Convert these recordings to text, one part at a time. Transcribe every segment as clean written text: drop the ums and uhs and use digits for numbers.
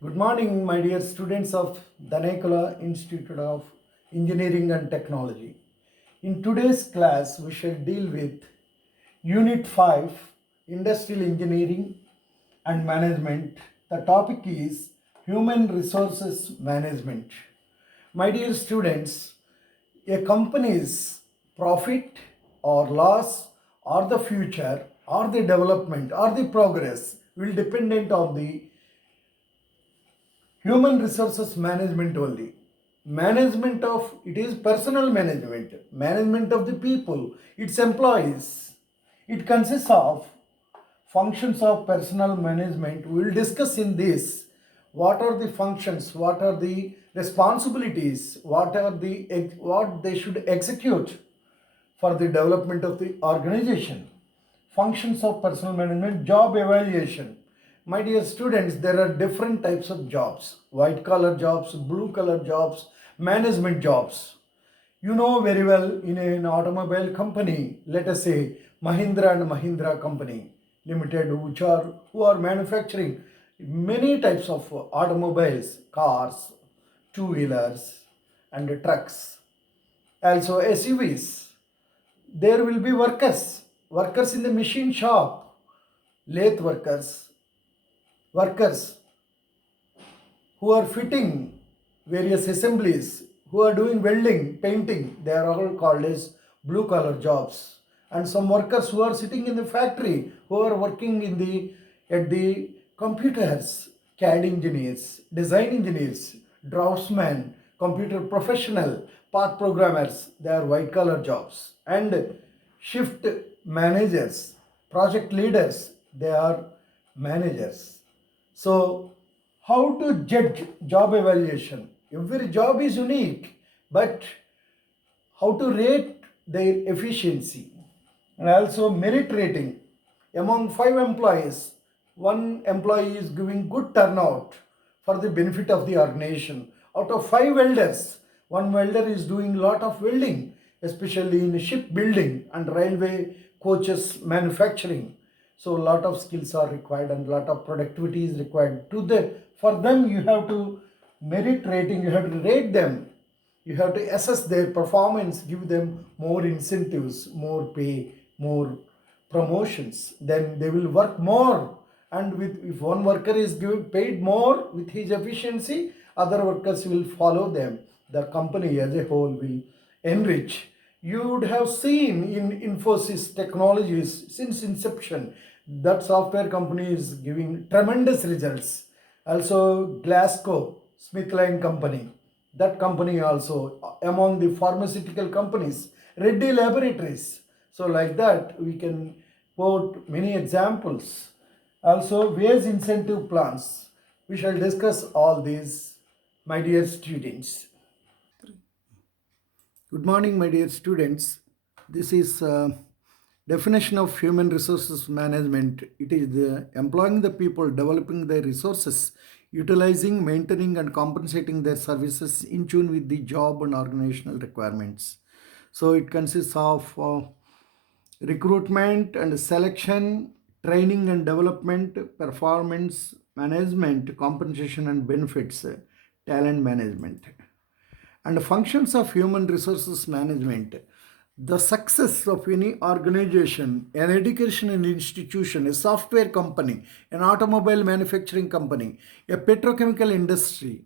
Good morning, my dear students of Danekula Institute of Engineering and Technology. In today's class, we shall deal with Unit 5, Industrial Engineering and Management. The topic is Human Resources Management. My dear students, a company's profit or loss or the future or the development or the progress will dependent on the human resources management only. Management of it is personal management of the people, its employees. It consists of functions of personal management. We will discuss in this what are the functions, what are the responsibilities, what they should execute for the development of the organization. Functions of personal management, job evaluation. My dear students, there are different types of jobs: white collar jobs, blue collar jobs, management jobs. You know very well, in an automobile company, let us say Mahindra and Mahindra Company Limited, who are manufacturing many types of automobiles, cars, two-wheelers, and trucks, also SUVs. There will be workers in the machine shop, lathe workers who are fitting various assemblies, who are doing welding, painting. They are all called as blue collar jobs. And some workers who are sitting in the factory, who are working in the at the computers, CAD engineers, design engineers, draftsmen, computer professional, part programmers, they are white collar jobs. And shift managers, project leaders, they are managers. So, how to judge job evaluation? Every job is unique, but how to rate their efficiency? And also merit rating. Among 5 employees, one employee is giving good turnout for the benefit of the organization. Out of 5 welders, one welder is doing lot of welding, especially in shipbuilding and railway coaches manufacturing. So a lot of skills are required and a lot of productivity is required. For them, you have to merit rating, you have to rate them, you have to assess their performance, give them more incentives, more pay, more promotions. Then they will work more. And if one worker is paid more with his efficiency, other workers will follow them. The company as a whole will enrich. You would have seen in Infosys Technologies since inception that software company is giving tremendous results. Also, Glasgow Smithline Company, that company also among the pharmaceutical companies, Reddy Laboratories. So like that, we can quote many examples. Also, wage incentive plans. We shall discuss all these, my dear students. Good morning, my dear students. This is definition of human resources management. It is the employing the people, developing their resources, utilizing, maintaining, and compensating their services in tune with the job and organizational requirements. So it consists of recruitment and selection, training and development, performance management, compensation and benefits, talent management. And functions of human resources management. The success of any organization, an education institution, a software company, an automobile manufacturing company, a petrochemical industry,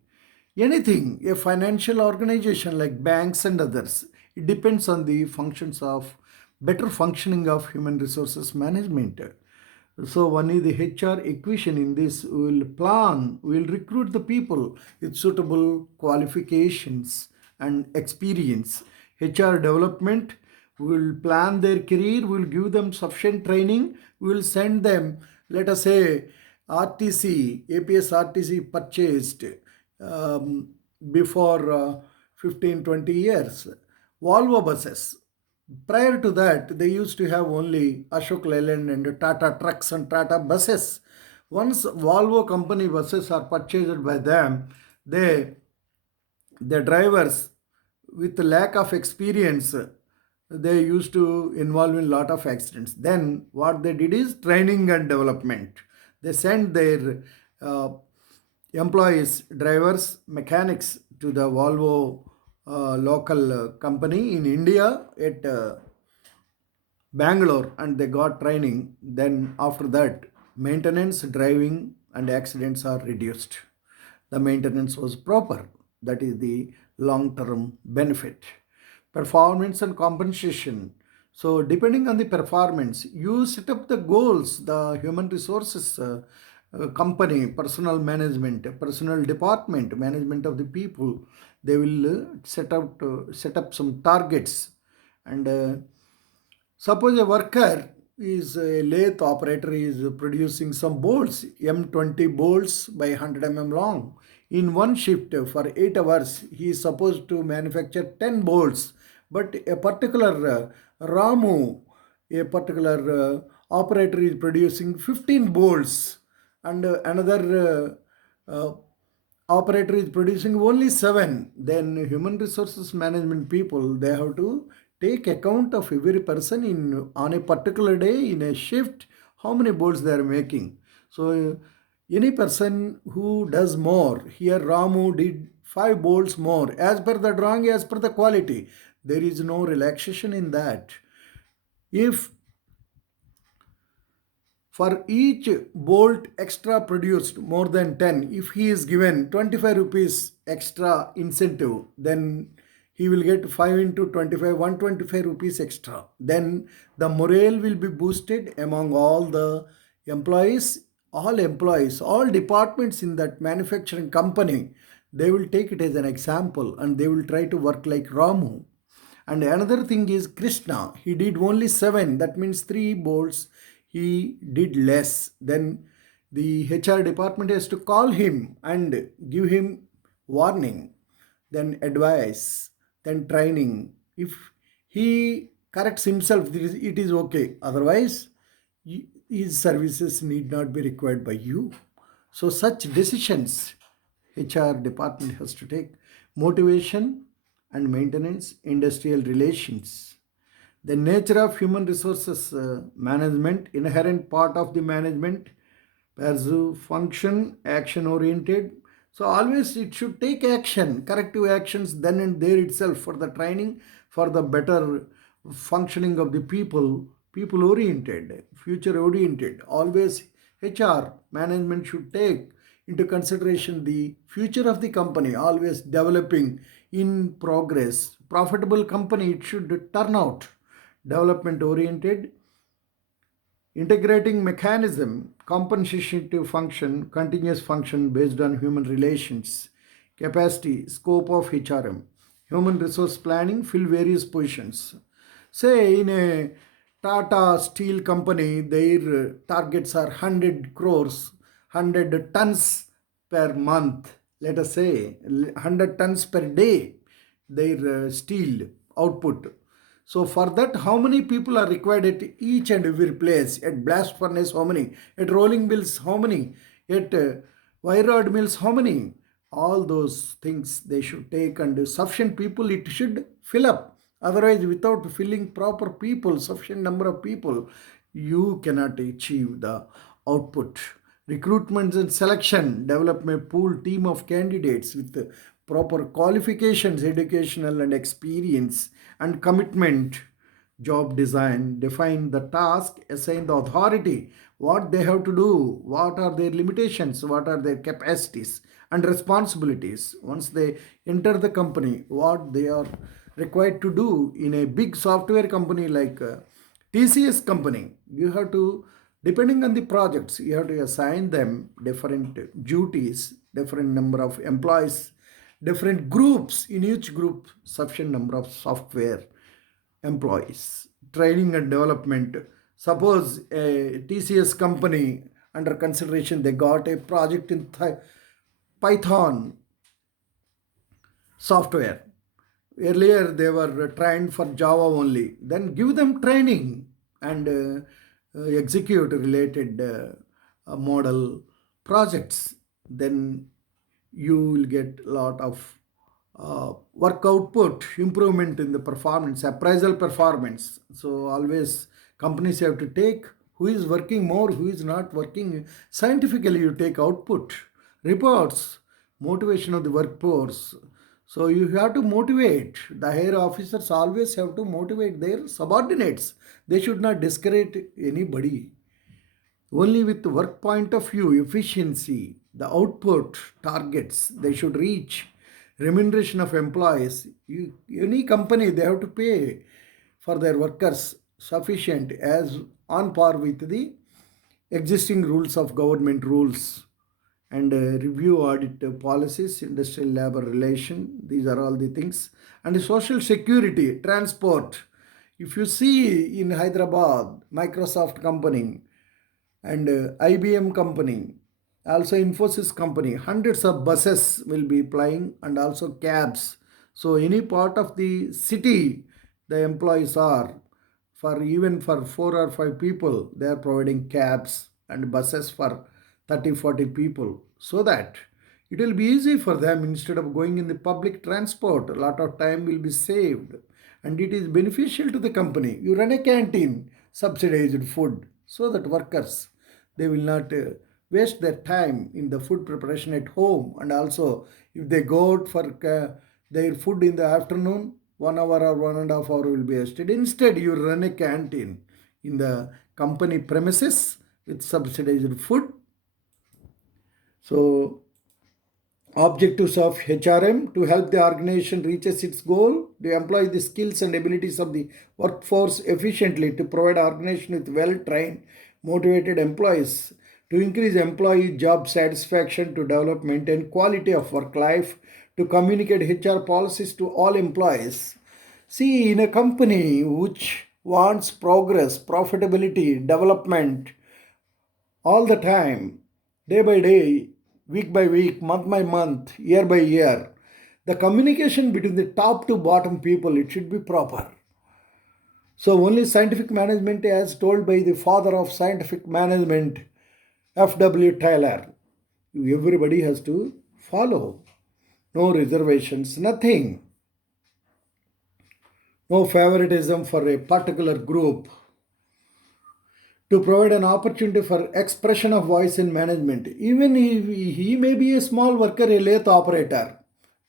anything, a financial organization like banks and others, it depends on the functions of better functioning of human resources management. So one is the HR equation. In this, we will plan, we will recruit the people with suitable qualifications and experience. HR development, we will plan their career, we will give them sufficient training, we will send them, let us say, RTC, APS RTC purchased before 15, 20 years. Volvo buses. Prior to that, they used to have only Ashok Leyland and Tata trucks and Tata buses. Once Volvo company buses are purchased by them, the drivers with lack of experience, they used to involve in lot of accidents. Then what they did is training and development. They sent their uh, employees, drivers, mechanics to the Volvo local company in India at Bangalore, and they got training. Then after that, maintenance, driving, and accidents are reduced. The maintenance was proper. That is the long term benefit. Performance and compensation. So, depending on the performance, you set up the goals, the human resources company, personal management, personal department, management of the people. They will set up some targets, and suppose a worker is a lathe operator is producing some bolts, M20 bolts by 100 long. In one shift for 8 hours, he is supposed to manufacture 10 bolts. But a particular Ramu, a particular operator is producing 15 bolts, and another operator is producing only 7. Then human resources management people, they have to take account of every person in on a particular day in a shift, how many bolts they are making. So any person who does more, here Ramu did 5 bolts more as per the drawing, as per the quality, there is no relaxation in that. If for each bolt extra produced more than 10, if he is given 25 rupees extra incentive, then he will get 5 into 25, 125 rupees extra. Then the morale will be boosted among all the employees, all departments in that manufacturing company. They will take it as an example and they will try to work like Ramu. And another thing is Krishna. He did only 7. That means 3 bolts. He did less. Then the HR department has to call him and give him warning, then advice, then training. If he corrects himself, it is okay. Otherwise, his services need not be required by you. So such decisions HR department has to take. Motivation and maintenance, industrial relations. The nature of human resources management, inherent part of the management, pursue function, action oriented. So always it should take action, corrective actions then and there itself for the training, for the better functioning of the people, people oriented, future oriented. Always HR management should take into consideration the future of the company, always developing in progress. Profitable company, it should turn out development oriented, integrating mechanism, compensative function, continuous function based on human relations, capacity, scope of HRM, human resource planning, fill various positions. Say in a Tata Steel company, their targets are 100 crores, 100 tons per month, let us say 100 tons per day, their steel output. So for that, how many people are required at each and every place? At blast furnace, how many? At rolling mills, how many? At wire rod mills, how many? All those things they should take, and sufficient people it should fill up. Otherwise, without filling proper people, sufficient number of people, you cannot achieve the output. Recruitment and selection, develop a pool team of candidates with proper qualifications, educational and experience, and commitment. Job design, define the task, assign the authority, what they have to do, what are their limitations, what are their capacities and responsibilities. Once they enter the company, what they are required to do. In a big software company like TCS company, you have to, depending on the projects, you have to assign them different duties, different number of employees, different groups. In each group, sufficient number of software employees. Training and development. Suppose a TCS company under consideration, they got a project in Python software. Earlier they were trained for Java only. Then give them training and execute related model projects. Then you will get a lot of work output, improvement in the performance, appraisal performance. So always companies have to take who is working more, who is not working. Scientifically, you take output, reports, motivation of the workforce. So you have to motivate. The higher officers always have to motivate their subordinates. They should not discourage anybody. Only with work point of view, efficiency, the output targets they should reach, remuneration of employees. Any company, they have to pay for their workers sufficient as on par with the existing rules of government rules, and review audit policies, industrial labor relation. These are all the things. And social security, transport. If you see in Hyderabad, Microsoft company, and IBM company, also Infosys company, hundreds of buses will be plying, and also cabs. So any part of the city, the employees are, for even for 4 or 5 people, they are providing cabs and buses for 30, 40 people, so that it will be easy for them. Instead of going in the public transport, a lot of time will be saved, and it is beneficial to the company. You run a canteen, subsidized food, so that workers, they will not waste their time in the food preparation at home. And also, if they go out for their food in the afternoon, 1 hour or 1.5 hour will be wasted. Instead, you run a canteen in the company premises with subsidized food. So objectives of HRM: to help the organization reaches its goal, to employ the skills and abilities of the workforce efficiently, to provide organization with well-trained, motivated employees, to increase employee job satisfaction, to develop, maintain quality of work life, to communicate HR policies to all employees. See, in a company which wants progress, profitability, development all the time, day by day, week by week, month by month, year by year, the communication between the top to bottom people, it should be proper. So only scientific management, as told by the father of scientific management, F.W. Taylor, everybody has to follow. No reservations, nothing. No favoritism for a particular group. To provide an opportunity for expression of voice in management. Even if he may be a small worker, a lathe operator,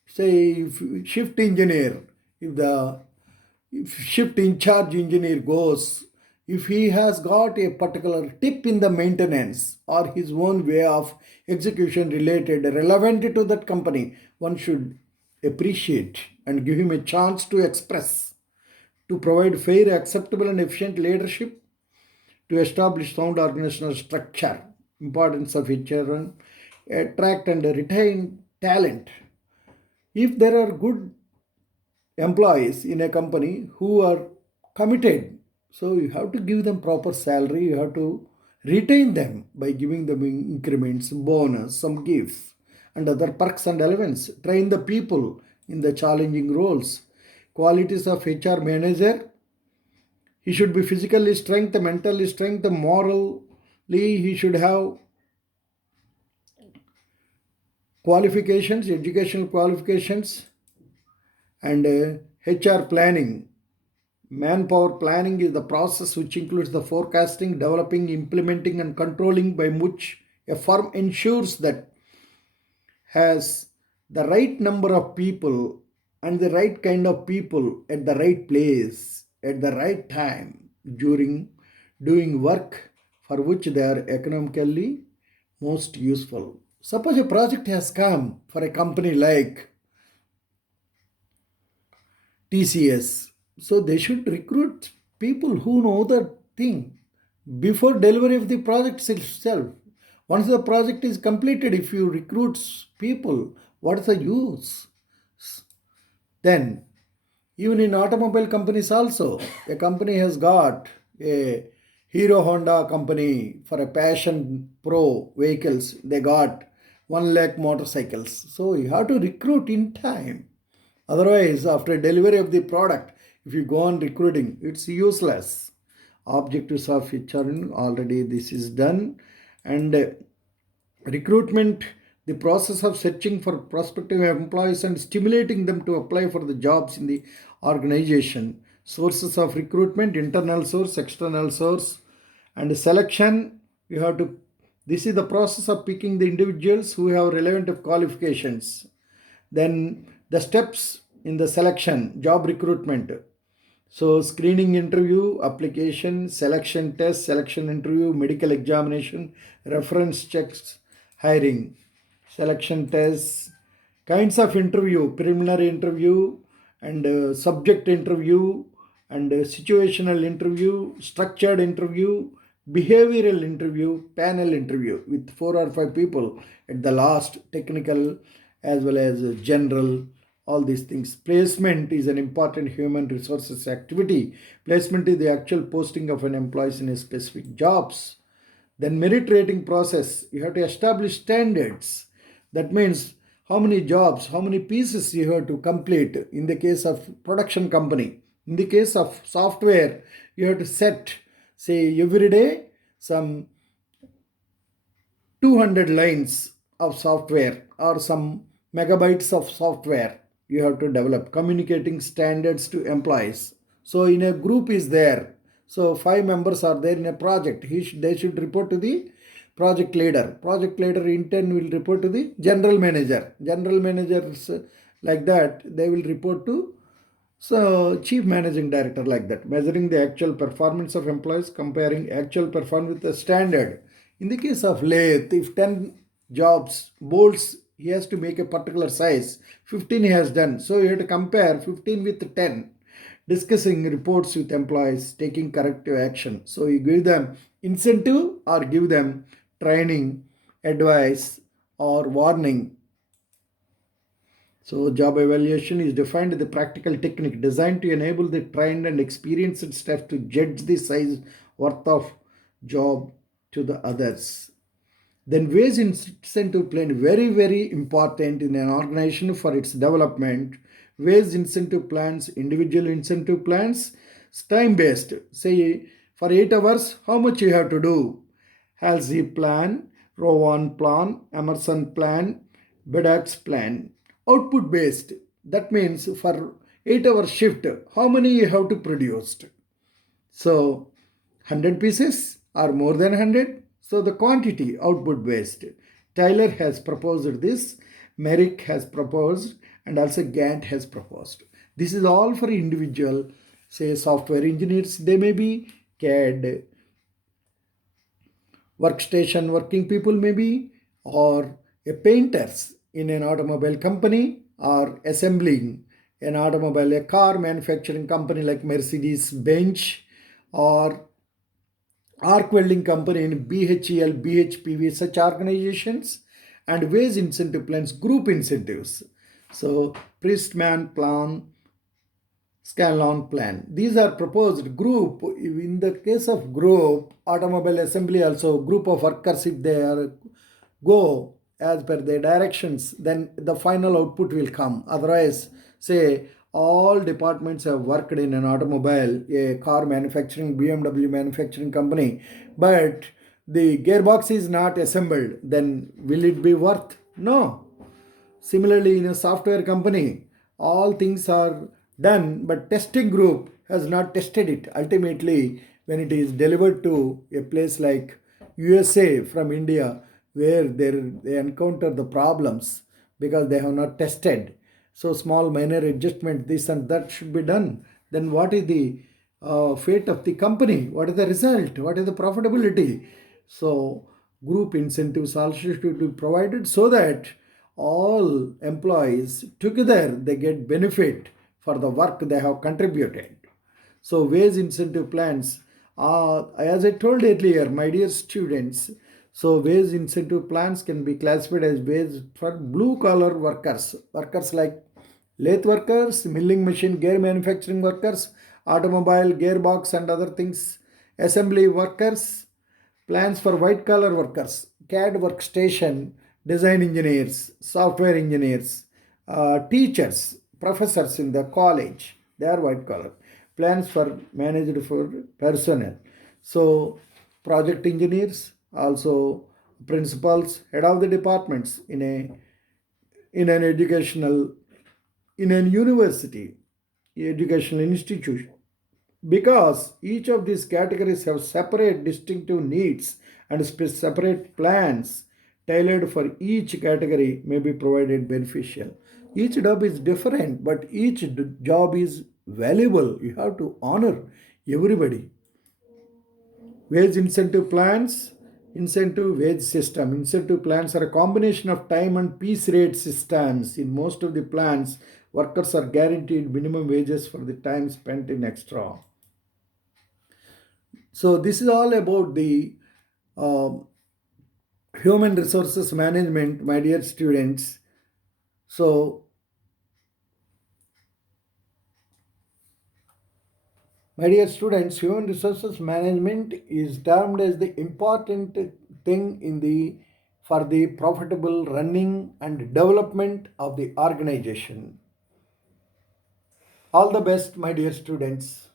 say shift engineer, if shift in charge engineer goes, if he has got a particular tip in the maintenance or his own way of execution related, relevant to that company, one should appreciate and give him a chance to express. To provide fair, acceptable, and efficient leadership, to establish sound organizational structure, importance of HR, attract and retain talent. If there are good employees in a company who are committed, so you have to give them proper salary, you have to retain them by giving them increments, bonus, some gifts, and other perks and elements. Train the people in the challenging roles. Qualities of HR manager: he should be physically strength, mentally strength, morally he should have qualifications, educational qualifications, and HR planning. Manpower planning is the process which includes the forecasting, developing, implementing, and controlling, by which a firm ensures that has the right number of people and the right kind of people at the right place at the right time during doing work for which they are economically most useful. Suppose a project has come for a company like TCS, so they should recruit people who know the thing before delivery of the project itself. Once the project is completed, if you recruit people, what is the use? Then, even in automobile companies also, a company has got a Hero Honda company for a Passion Pro vehicles. They got 1 lakh motorcycles. So you have to recruit in time. Otherwise, after delivery of the product, if you go on recruiting, it's useless. Objectives of HR, already this is done. And recruitment, the process of searching for prospective employees and stimulating them to apply for the jobs in the organization. Sources of recruitment: internal source, external source. And selection, you have to This is the process of picking the individuals who have relevant qualifications. Then the steps in the selection, job recruitment. So screening interview, application, selection test, selection interview, medical examination, reference checks, hiring, selection tests, kinds of interview, preliminary interview and subject interview and situational interview, structured interview, behavioral interview, panel interview with 4 or 5 people at the last, technical as well as general, all these things. Placement is an important human resources activity. Placement is the actual posting of an employee in a specific jobs. Then merit rating process, you have to establish standards. That means how many jobs, how many pieces you have to complete in the case of production company. In the case of software, you have to set, say, every day some 200 lines of software or some megabytes of software you have to develop, communicating standards to employees. So in a group is there, so 5 members are there in a project. They should report to the project leader. Project leader in turn will report to the general manager. General managers like that, they will report to so chief managing director, like that, measuring the actual performance of employees, comparing actual performance with the standard. In the case of lathe, if 10 jobs, bolts, he has to make a particular size, 15 he has done. So you have to compare 15 with 10, discussing reports with employees, taking corrective action. So you give them incentive or give them training, advice, or warning. So job evaluation is defined as the practical technique designed to enable the trained and experienced staff to judge the size worth of job to the others. Then wage incentive plan, very important in an organization for its development. Wage incentive plans, individual incentive plans, time based. Say for 8 hours, how much you have to do? Halsey plan, Rowan plan, Emerson plan, Bedak's plan. Output based. That means for 8 hour shift, how many you have to produce? So 100 pieces or more than 100. So the quantity output based. Tyler has proposed this, Merrick has proposed, and also Gantt has proposed. This is all for individual, say software engineers, they may be CAD, workstation working people maybe, or a painters in an automobile company, or assembling an automobile, a car manufacturing company like Mercedes Benz, or arc welding company in BHEL, BHPV, such organizations. And wage incentive plans, group incentives. So Priestman plan, Scanlon plan. These are proposed group. In the case of group, automobile assembly also group of workers, if they are go as per their directions, then the final output will come. Otherwise, say all departments have worked in an automobile, a car manufacturing, BMW manufacturing company, but the gearbox is not assembled, then will it be worth? No. Similarly, in a software company, all things are done, but testing group has not tested it. Ultimately, when it is delivered to a place like USA from India, where they encounter the problems because they have not tested. So small minor adjustment, this and that should be done. Then what is the fate of the company? What is the result? What is the profitability? So group incentives also should be provided so that all employees together they get benefit for the work they have contributed. So wage incentive plans, as I told earlier, my dear students, so wage incentive plans can be classified as wage for blue collar workers, workers like lathe workers, milling machine, gear manufacturing workers, automobile, gearbox and other things, assembly workers, plans for white collar workers, CAD workstation, design engineers, software engineers, teachers, professors in the college, they are white collar. Plans for managed for personnel. So project engineers, also principals, head of the departments in an educational, in an university, educational institution, because each of these categories have separate distinctive needs and separate plans tailored for each category may be provided beneficial. Each job is different, but each job is valuable. You have to honor everybody. Wage incentive plans, incentive wage system. Incentive plans are a combination of time and piece rate systems. In most of the plans, workers are guaranteed minimum wages for the time spent in extra. So this is all about the um, human resources management, my dear students. So, my dear students, human resources management is termed as the important thing in the for the profitable running and development of the organization. All the best, my dear students.